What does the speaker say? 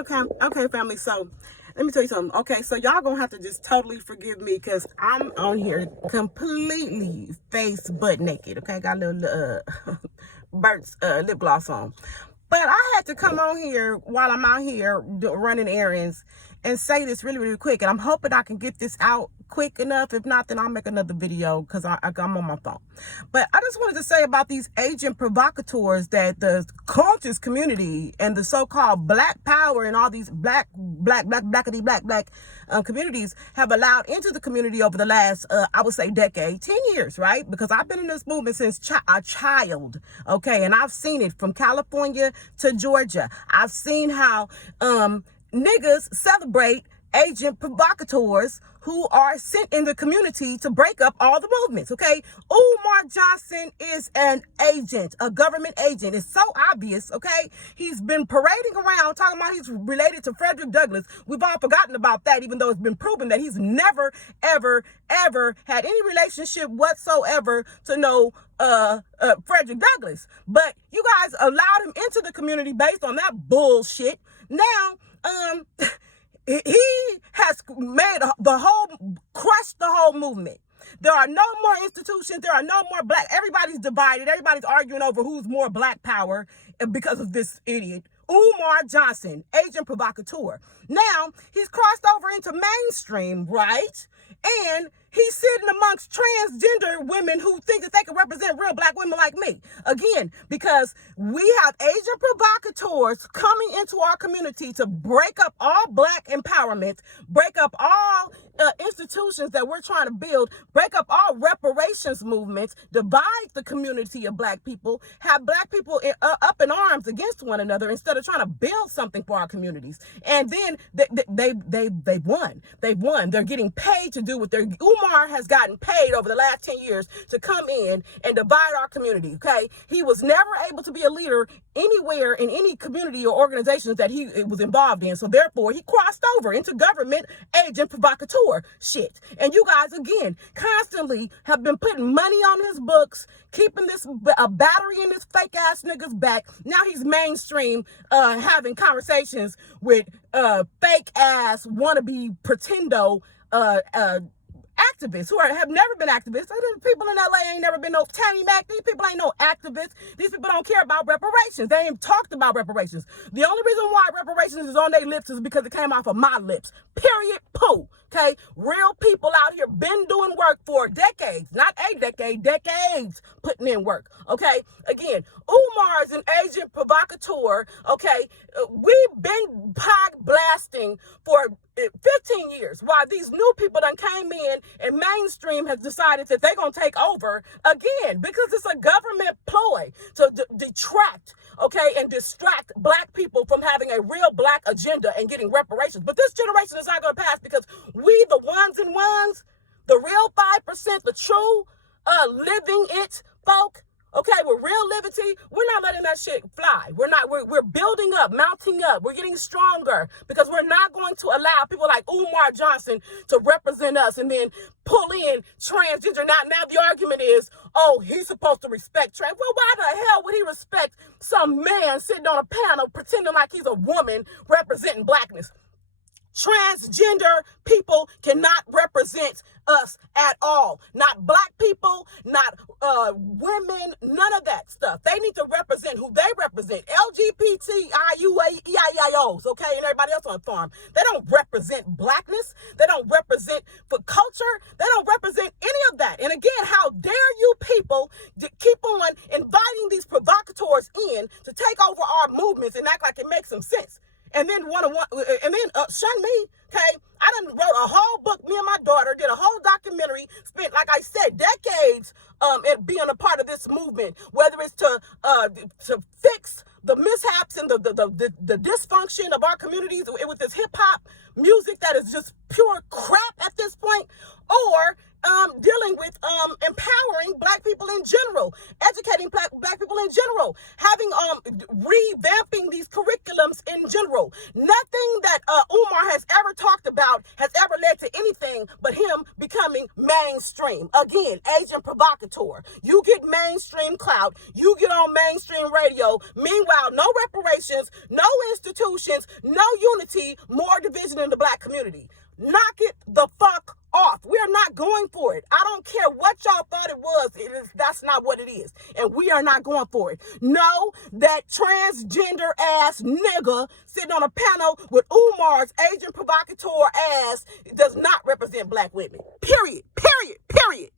Okay, family. So let me tell you something. Okay, so y'all gonna have to just totally forgive me because I'm on here completely face butt naked. Okay, got a little Burt's lip gloss on. But I had to come on here while I'm out here running errands and say this really, really quick. And I'm hoping I can get this out quick enough. If not, then I'll make another video because I'm on my phone. But I just wanted to say about these agent provocateurs that the conscious community and the so-called black power and all these blackity black communities have allowed into the community over the last, I would say, decade, 10 years, right? Because I've been in this movement since a child, okay? And I've seen it from California to Georgia. I've seen how niggas celebrate agent provocateurs who are sent in the community to break up all the movements, okay? Umar Johnson is an agent, a government agent. It's so obvious, okay? He's been parading around talking about he's related to Frederick Douglass. We've all forgotten about that, even though it's been proven that he's never, ever, ever had any relationship whatsoever to no Frederick Douglass. But you guys allowed him into the community based on that bullshit. Now, he has made crushed the whole movement. There are no more institutions. There are no more black. Everybody's divided. Everybody's arguing over who's more black power because of this idiot. Umar Johnson, agent provocateur. Now, he's crossed over into mainstream, right? And he's sitting amongst transgender women who think that they can represent real black women like me. Again, because we have agent provocateurs coming into our community to break up all black empowerment, break up all institutions that we're trying to build, break up all reparations movements, divide the community of black people, have black people up in arms against one another instead of trying to build something for our communities. And then they've won. They've won. They're getting paid to do what they're. Umar has gotten paid over the last 10 years to come in and divide our community, okay? He was never able to be a leader anywhere in any community or organizations that he was involved in. So therefore, he crossed over into government agent provocateur shit. And you guys, again, constantly have been putting money on his books, keeping this battery in this fake ass nigga's back. Now he's mainstream, having conversations with fake ass wannabe pretendo activists who have never been activists. People in LA ain't never been no Tammy Mac. These people ain't no activists. These people don't care about reparations. They ain't talked about reparations. The only reason why reparations is on their lips is because it came off of my lips. Period. Pooh. Okay? Real people out here been doing work for decades. Not a decade, decades putting in work. Okay? Again, Umar is an agent provocateur. Okay? We've been pod blasting for 15 years while these new people done came in and mainstream has decided that they're going to take over again because it's a government ploy to detract, okay, and distract black people from having a real black agenda and getting reparations. But this generation is not going to pass because we, the ones and ones, the real 5%, the true living it folk, okay, with real liberty, we're not letting that shit fly. We're building up, mounting up. We're getting stronger because we're not going to allow people like Umar Johnson to represent us and then pull in transgender. Now the argument is, oh, he's supposed to respect trans. Well, why the hell would he respect some man sitting on a panel pretending like he's a woman representing blackness? Transgender people cannot represent us at all. Not black people, not women, none of that stuff. They need to represent who they represent. LGBTIUAEIOs, okay, and everybody else on the farm. They don't represent blackness. They don't represent for culture. They don't represent any of that. And again, how dare you people keep on inviting these provocateurs in to take over our movements and act like it makes some sense. And then shun me, okay? I done wrote a whole book. Me and my daughter did a whole documentary, spent, like I said, decades at being a part of this movement, whether it's to fix the mishaps and the dysfunction of our communities with this hip hop music that is just pure crap at this point, or dealing with empowering black people in general, educating black people in general, having revamping these curriculums in general. Nothing that Umar has ever talked about has ever led to anything but him becoming mainstream. Again, agent provocateur. You get mainstream clout, you get on mainstream radio. Meanwhile, no reparations, no institutions, no unity, more division in the black community. Knock it the fuck off. We are not going for it. I don't care what y'all thought it was. That's not what it is. And we are not going for it. No, that transgender ass nigga sitting on a panel with Umar's agent provocateur ass does not represent black women. Period. Period. Period.